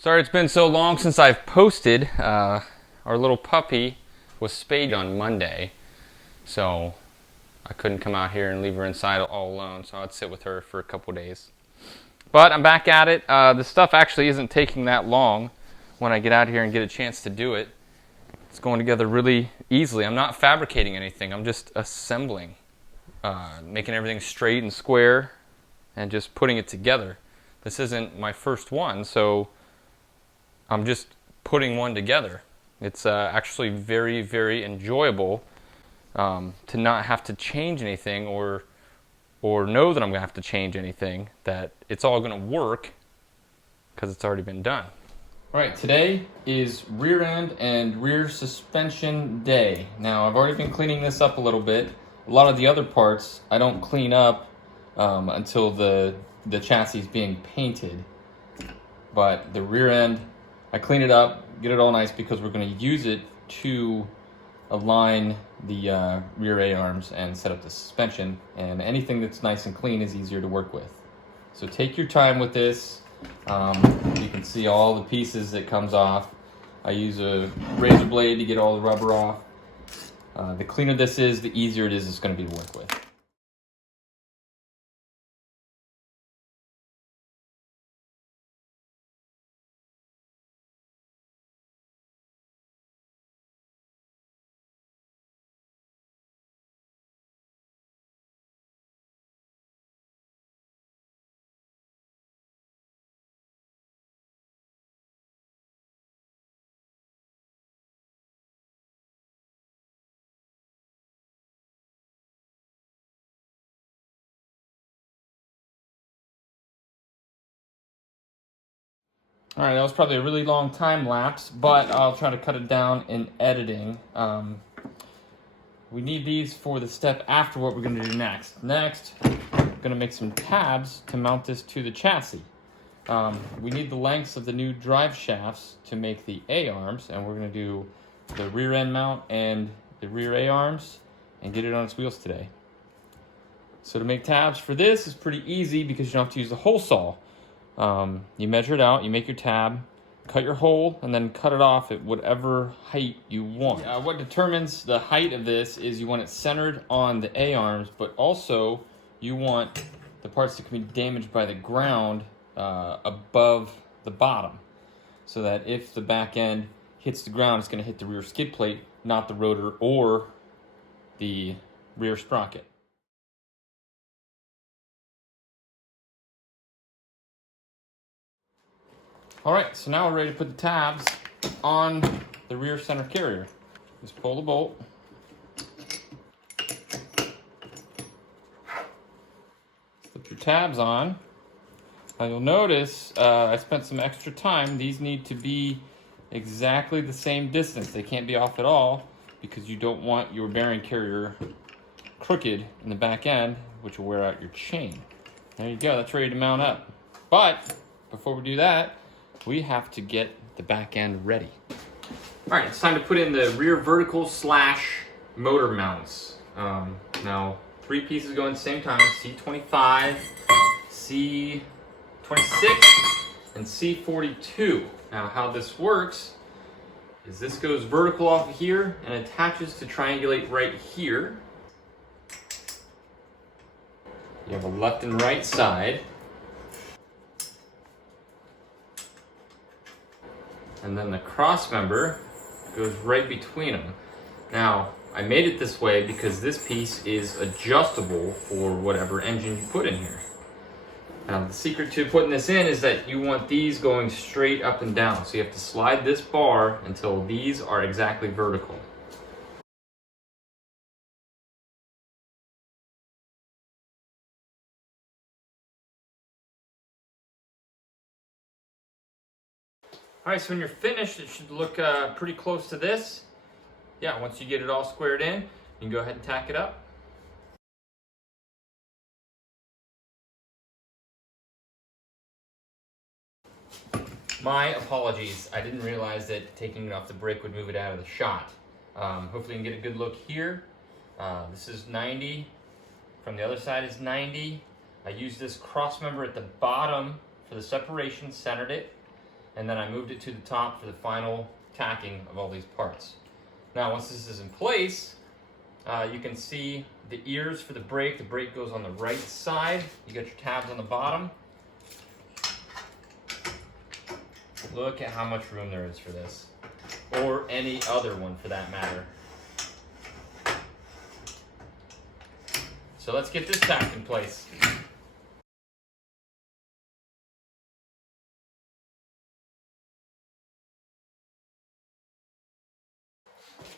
Sorry it's been so long since I've posted. Our little puppy was spayed on Monday, so I couldn't come out here and leave her inside all alone, so I'd sit with her for a couple days. But I'm back at it. The stuff actually isn't taking that long when I get out here and get a chance to do it. It's going together really easily. I'm not fabricating anything. I'm just assembling, making everything straight and square and just putting it together. This isn't my first one, so I'm just putting one together. It's actually very, very enjoyable to not have to change anything or know that I'm going to have to change anything, that it's all going to work because it's already been done. All right, today is rear end and rear suspension day. Now, I've already been cleaning this up a little bit. A lot of the other parts I don't clean up until the chassis is being painted. But the rear end, I clean it up, get it all nice because we're going to use it to align the rear A-arms and set up the suspension. And anything that's nice and clean is easier to work with. So take your time with this. You can see all the pieces that comes off. I use a razor blade to get all the rubber off. The cleaner this is, the easier it is it's going to be to work with. All right, that was probably a really long time lapse, but I'll try to cut it down in editing. We need these for the step after what we're going to do next. Next, we're going to make some tabs to mount this to the chassis. We need the lengths of the new drive shafts to make the A-arms, and we're going to do the rear end mount and the rear A-arms and get it on its wheels today. So to make tabs for this is pretty easy because you don't have to use the hole saw. You measure it out, you make your tab, cut your hole, and then cut it off at whatever height you want. What determines the height of this is you want it centered on the A-arms, but also you want the parts that can be damaged by the ground above the bottom, so that if the back end hits the ground, it's going to hit the rear skid plate, not the rotor or the rear sprocket. All right, so now we're ready to put the tabs on the rear center carrier. Just pull the bolt. Slip your tabs on. Now you'll notice I spent some extra time. These need to be exactly the same distance. They can't be off at all because you don't want your bearing carrier crooked in the back end, which will wear out your chain. There you go, that's ready to mount up. But before we do that, we have to get the back end ready. All right, it's time to put in the rear vertical / motor mounts. Now, 3 pieces go in at the same time, C25, C26, and C42. Now, how this works is this goes vertical off of here and attaches to triangulate right here. You have a left and right side. And then the cross member goes right between them. Now, I made it this way because this piece is adjustable for whatever engine you put in here. Now, the secret to putting this in is that you want these going straight up and down. So you have to slide this bar until these are exactly vertical. All right, so when you're finished, it should look pretty close to this. Yeah, once you get it all squared in, you can go ahead and tack it up. My apologies. I didn't realize that taking it off the brick would move it out of the shot. Hopefully you can get a good look here. This is 90. From the other side is 90. I used this cross member at the bottom for the separation, centered it. and then I moved it to the top for the final tacking of all these parts. Now once this is in place, you can see the ears for the brake. The brake goes on the right side. You got your tabs on the bottom. Look at how much room there is for this, or any other one for that matter. So let's get this tacked in place.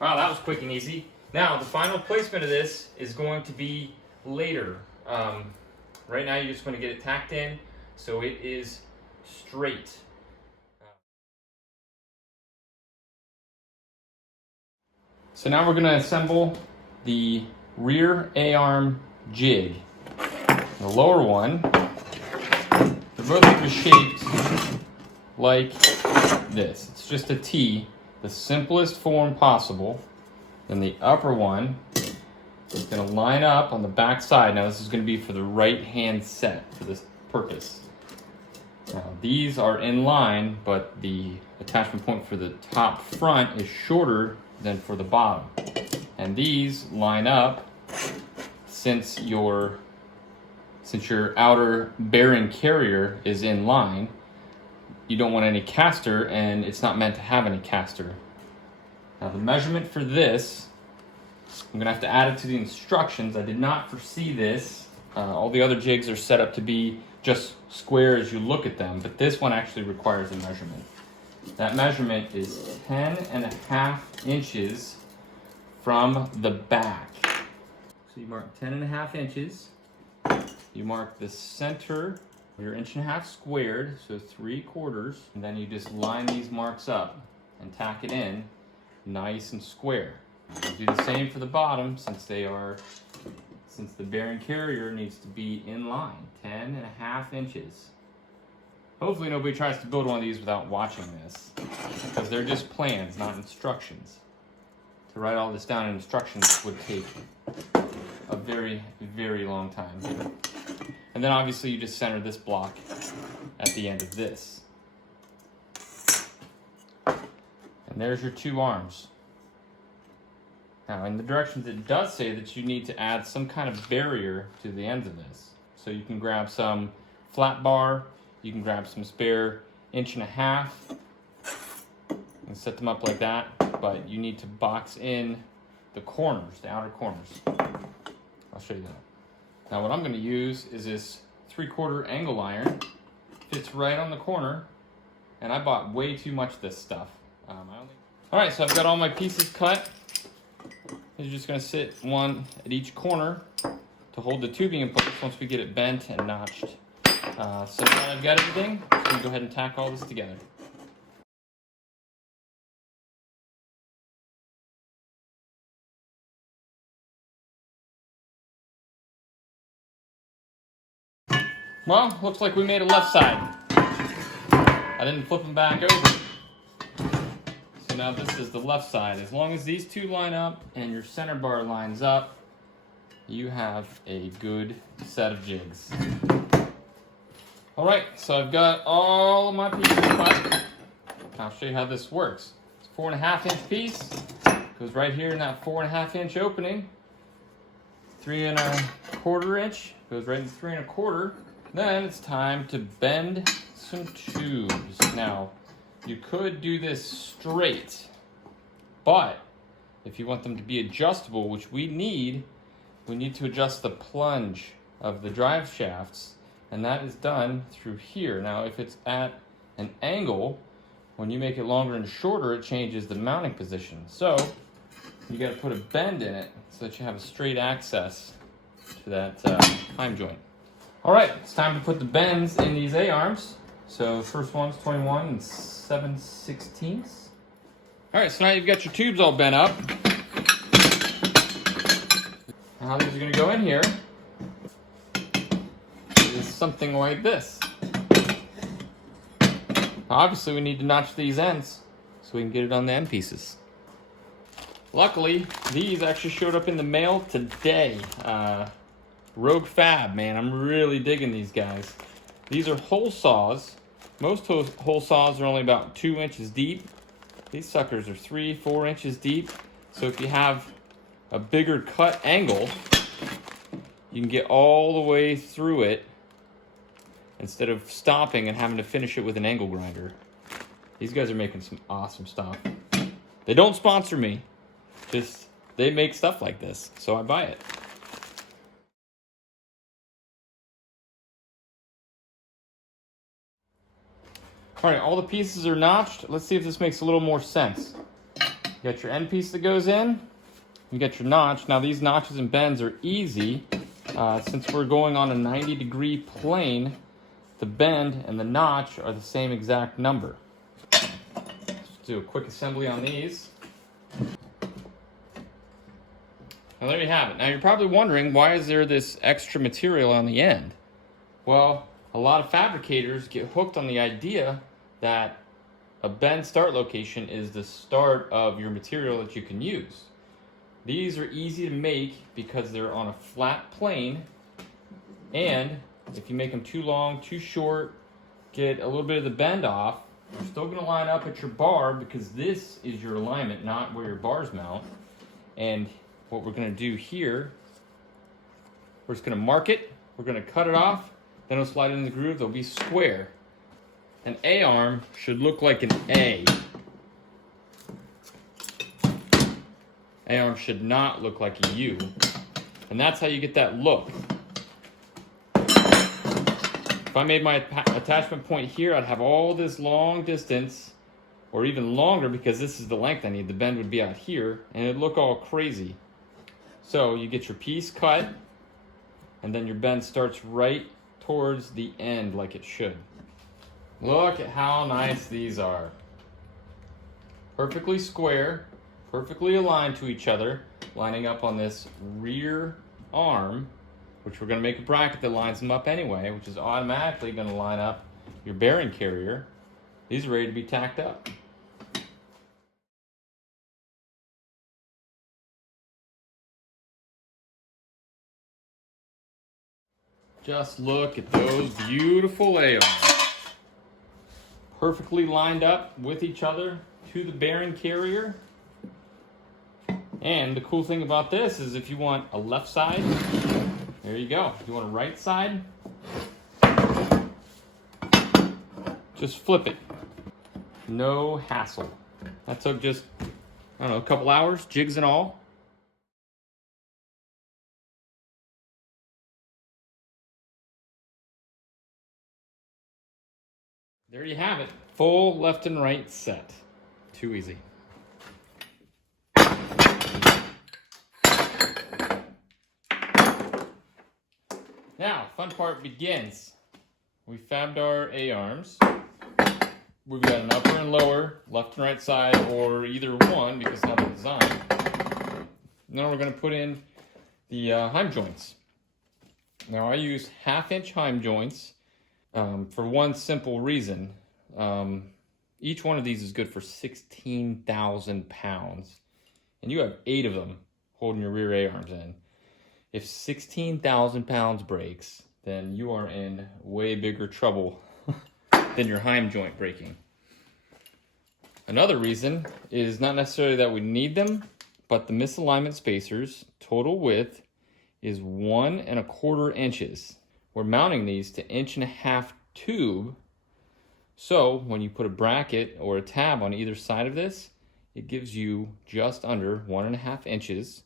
Wow, that was quick and easy. Now, the final placement of this is going to be later. Right now, you're just going to get it tacked in so it is straight. So now we're going to assemble the rear A-arm jig. The lower one, they're both shaped like this. It's just a T, the simplest form possible. Then the upper one is going to line up on the back side. Now this is going to be for the right hand set for this purpose. Now these are in line, but the attachment point for the top front is shorter than for the bottom. And these line up since your outer bearing carrier is in line. You don't want any caster, and it's not meant to have any caster. Now the measurement for this, I'm gonna have to add it to the instructions. I did not foresee this. All the other jigs are set up to be just square as you look at them, but this one actually requires a measurement. That measurement is 10.5 inches from the back. So you mark 10.5 inches. You mark the center of your 1.5 inches squared, so 3/4, and then you just line these marks up and tack it in nice and square. Do the same for the bottom since the bearing carrier needs to be in line, 10.5 inches. Hopefully nobody tries to build one of these without watching this, because they're just plans, not instructions. To write all this down in instructions would take a very, very long time. And then obviously you just center this block at the end of this. And there's your two arms. Now in the directions it does say that you need to add some kind of barrier to the ends of this. So you can grab some flat bar, you can grab some spare 1.5 inches and set them up like that, but you need to box in the corners, the outer corners. I'll show you that. Now what I'm going to use is this 3/4 angle iron. Fits right on the corner, and I bought way too much of this stuff. Alright, so I've got all my pieces cut. You're just going to sit one at each corner to hold the tubing in place once we get it bent and notched. So now I've got everything, I'm just going to go ahead and tack all this together. Well, looks like we made a left side. I didn't flip them back over. So now this is the left side. As long as these two line up and your center bar lines up, you have a good set of jigs. Alright, so I've got all of my pieces cut. I'll show you how this works. It's a 4.5 inch piece. Goes right here in that 4.5 inch opening. 3.25 inch. Goes right in 3.25. Then it's time to bend some tubes. Now, you could do this straight, but if you want them to be adjustable, which we need to adjust the plunge of the drive shafts, and that is done through here. Now, if it's at an angle, when you make it longer and shorter, it changes the mounting position. So, you got to put a bend in it so that you have a straight access to that Heim joint. Alright, it's time to put the bends in these A-arms. So first one's 21 7/16. Alright, so now you've got your tubes all bent up. How these are going to go in here is something like this. Obviously we need to notch these ends so we can get it on the end pieces. Luckily, these actually showed up in the mail today. Rogue Fab, man, I'm really digging these guys. These are hole saws Most hole saws are only about 2 inches deep. These suckers are 3-4 inches deep. So if you have a bigger cut angle, you can get all the way through it instead of stopping and having to finish it with an angle grinder. These guys are making some awesome stuff. They don't sponsor me, just they make stuff like this, so I buy it. All right, all the pieces are notched. Let's see if this makes a little more sense. You got your end piece that goes in. You got your notch. Now these notches and bends are easy. Since we're going on a 90-degree plane, the bend and the notch are the same exact number. Let's do a quick assembly on these. Now there you have it. Now you're probably wondering, why is there this extra material on the end? Well, a lot of fabricators get hooked on the idea that a bend start location is the start of your material that you can use. These are easy to make because they're on a flat plane, and if you make them too long, too short, get a little bit of the bend off, you're still going to line up at your bar because this is your alignment, not where your bars mount. And what we're going to do here, we're just going to mark it, we're going to cut it off, then it'll slide in the groove, they'll be square. An A-arm should look like an A. A-arm should not look like a U. And that's how you get that look. If I made my attachment point here, I'd have all this long distance, or even longer because this is the length I need. The bend would be out here, and it'd look all crazy. So you get your piece cut, and then your bend starts right towards the end like it should. Look at how nice these are. Perfectly square, perfectly aligned to each other, lining up on this rear arm, which we're going to make a bracket that lines them up anyway, which is automatically going to line up your bearing carrier. These are ready to be tacked up. Just look at those beautiful A-arms. Perfectly lined up with each other to the bearing carrier. And the cool thing about this is if you want a left side, there you go. If you want a right side, just flip it. No hassle. That took just, I don't know, a couple hours, jigs and all. There you have it. Full left and right set. Too easy. Now, fun part begins. We fabbed our A-arms. We've got an upper and lower, left and right side, or either one because of the design. Now we're going to put in the Heim joints. Now I use 1/2-inch Heim joints for one simple reason. Each one of these is good for 16,000 pounds. And you have 8 of them holding your rear A-arms in. If 16,000 pounds breaks, then you are in way bigger trouble than your Heim joint breaking. Another reason is not necessarily that we need them, but the misalignment spacers, total width, is 1 1/4 inches. We're mounting these to 1.5 inch tube, so when you put a bracket or a tab on either side of this, it gives you just under 1.5 inches,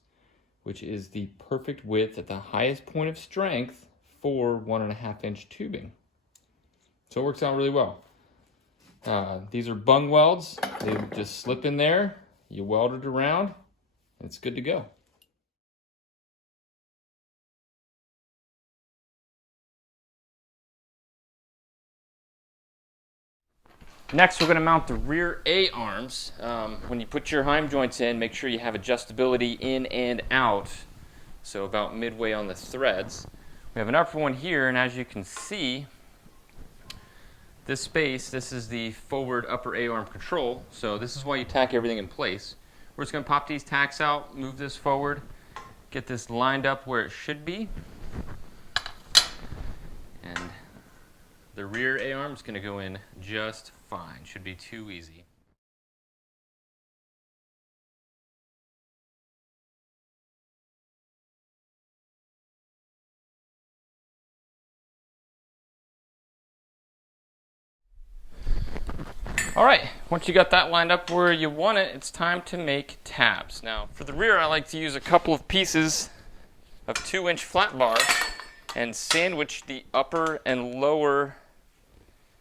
which is the perfect width at the highest point of strength for 1.5 inch tubing. So it works out really well. These are bung welds. They just slip in there, you weld it around, and it's good to go. Next, we're going to mount the rear A-arms. When you put your Heim joints in, make sure you have adjustability in and out, so about midway on the threads. We have an upper one here, and as you can see, this space, this is the forward upper A-arm control, so this is why you tack everything in place. We're just going to pop these tacks out, move this forward, get this lined up where it should be, and The rear A-arm is going to go in just fine. Should be too easy. All right, once you got that lined up where you want it, it's time to make tabs. Now, for the rear, I like to use a couple of pieces of 2-inch flat bar and sandwich the upper and lower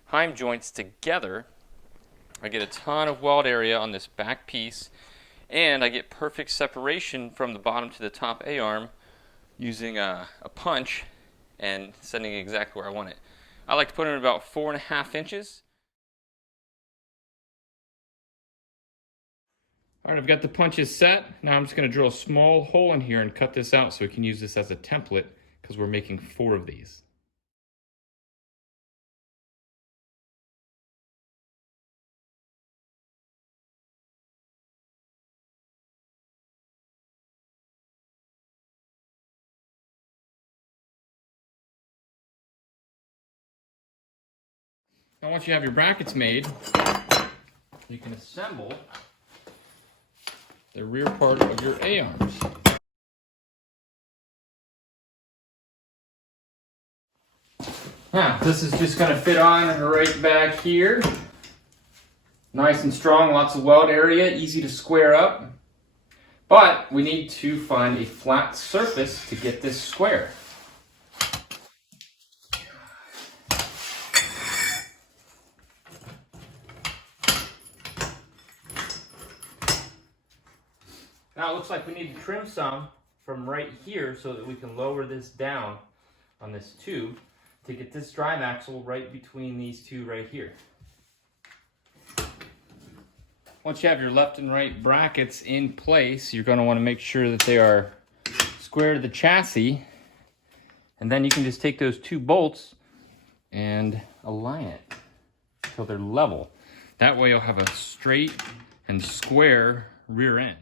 Heim joints together. I get a ton of weld area on this back piece, and I get perfect separation from the bottom to the top A-arm using a punch and setting it exactly where I want it. I like to put it in about 4.5 inches. All right, I've got the punches set. Now I'm just going to drill a small hole in here and cut this out so we can use this as a template because we're making 4 of these. Now once you have your brackets made, you can assemble the rear part of your A-arms. Now, this is just going to fit on right back here. Nice and strong, lots of weld area, easy to square up. But we need to find a flat surface to get this square. Now it looks like we need to trim some from right here so that we can lower this down on this tube to get this drive axle right between these two right here. Once you have your left and right brackets in place, you're going to want to make sure that they are square to the chassis, and then you can just take those 2 bolts and align it until they're level. That way you'll have a straight and square rear end.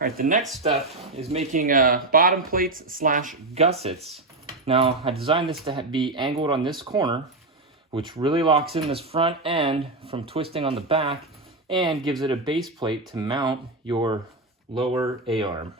All right, the next step is making bottom plates / gussets. Now, I designed this to be angled on this corner, which really locks in this front end from twisting on the back and gives it a base plate to mount your lower A-arm.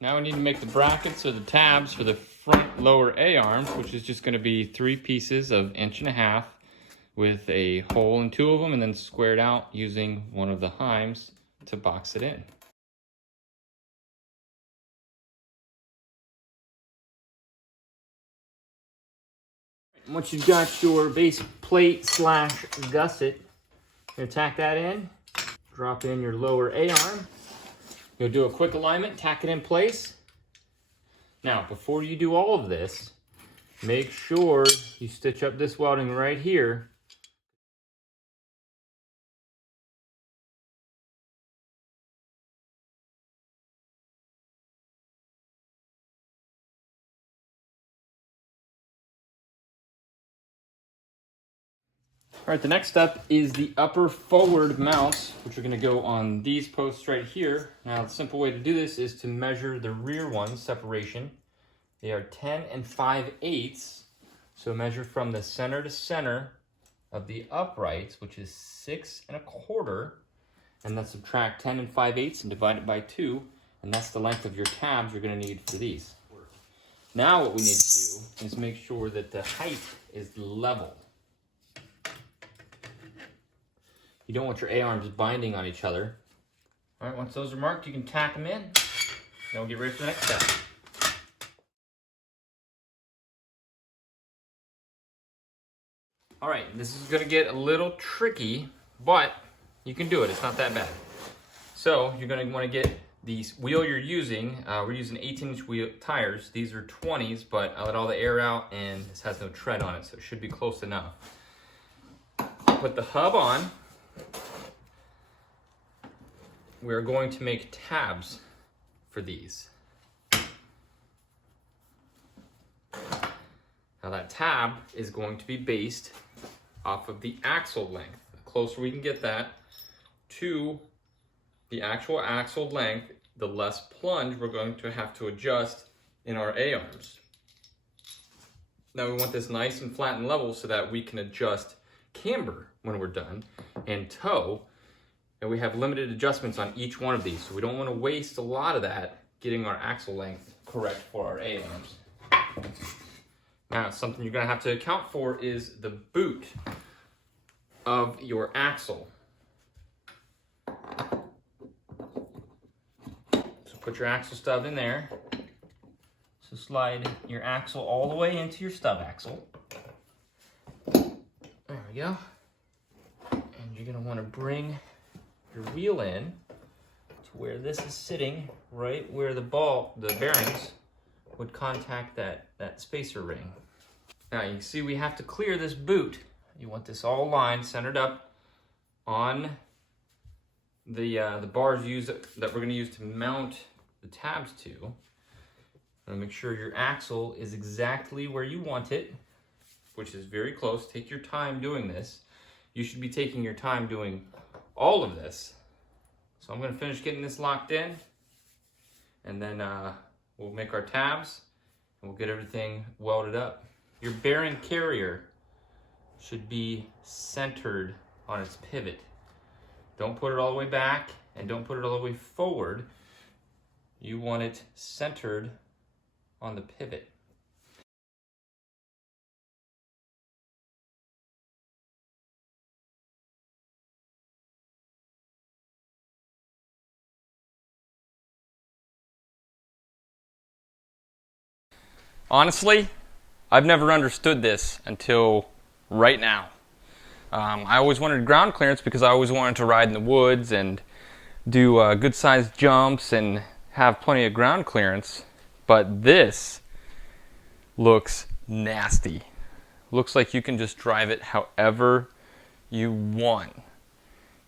Now we need to make the brackets or the tabs for the front lower A-arms, which is just going to be 3 pieces of 1.5 inches with a hole in 2 of them and then squared out using one of the Heims to box it in. Once you've got your base plate / gusset, you're going to tack that in, drop in your lower A-arm. You'll do a quick alignment, tack it in place. Now, before you do all of this, make sure you stitch up this welding right here. All right, the next step is the upper forward mounts, which are going to go on these posts right here. Now, the simple way to do this is to measure the rear one's separation. They are 10 5/8, so measure from the center to center of the uprights, which is 6 1/4, and then subtract 10 5/8 and divide it by 2, and that's the length of your tabs you're going to need for these. Now what we need to do is make sure that the height is level. You don't want your A-arms binding on each other. All right, once those are marked, you can tack them in. Then we'll get ready for the next step. All right, this is gonna get a little tricky, but you can do it, it's not that bad. So you're gonna wanna get the wheel you're using. We're using 18-inch wheel tires. These are 20s, but I let all the air out and this has no tread on it, so it should be close enough. Put the hub on. We're going to make tabs for these. Now that tab is going to be based off of the axle length. The closer we can get that to the actual axle length, the less plunge we're going to have to adjust in our A-arms. Now we want this nice and flat and level so that we can adjust camber when we're done and toe, and we have limited adjustments on each one of these, so we don't want to waste a lot of that getting our axle length correct for our A-arms. Now something you're going to have to account for is the boot of your axle. So put your axle stub in there. So slide your axle all the way into your stub axle. There we go. And you're going to want to bring your wheel in to where this is sitting, right where the bearings would contact that spacer ring. Now you can see we have to clear this boot. You want this all lined, centered up on the bars that we're going to use to mount the tabs to. And make sure your axle is exactly where you want it, which is very close. Take your time doing this. You should be taking your time doing all of this. So I'm going to finish getting this locked in, and then we'll make our tabs and we'll get everything welded up. Your bearing carrier should be centered on its pivot. Don't put it all the way back and don't put it all the way forward. You want it centered on the pivot. Honestly, I've never understood this until right now. I always wanted ground clearance because I always wanted to ride in the woods and do good sized jumps and have plenty of ground clearance. But this looks nasty. Looks like you can just drive it however you want. You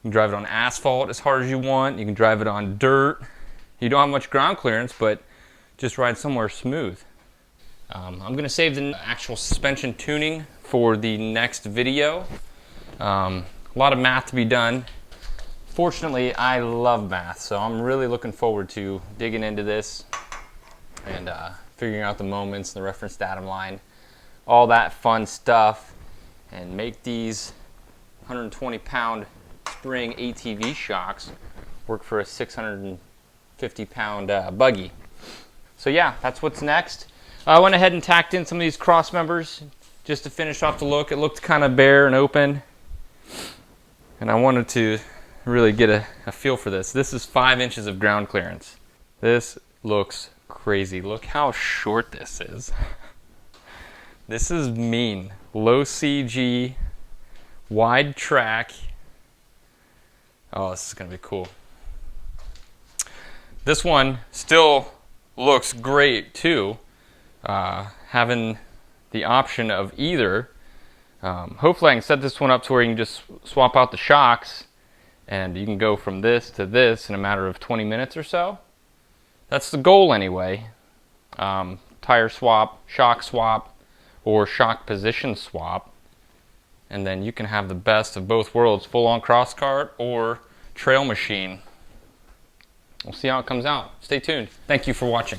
can drive it on asphalt as hard as you want. You can drive it on dirt. You don't have much ground clearance, but just ride somewhere smooth. I'm going to save the actual suspension tuning for the next video. A lot of math to be done. Fortunately, I love math, so I'm really looking forward to digging into this and figuring out the moments, the reference datum line, all that fun stuff, and make these 120-pound spring ATV shocks work for a 650-pound buggy. So yeah, that's what's next. I went ahead and tacked in some of these cross members just to finish off the look. It looked kind of bare and open, and I wanted to really get a feel for this. This is 5 inches of ground clearance. This looks crazy. Look how short this is. This is mean. Low CG, wide track. Oh, this is going to be cool. This one still looks great too. Having the option of either. Hopefully I can set this one up to where you can just swap out the shocks and you can go from this to this in a matter of 20 minutes or so. That's the goal anyway. Tire swap, or shock position swap, and then you can have the best of both worlds, full-on Crosskart or trail machine. We'll see how it comes out. Stay tuned. Thank you for watching.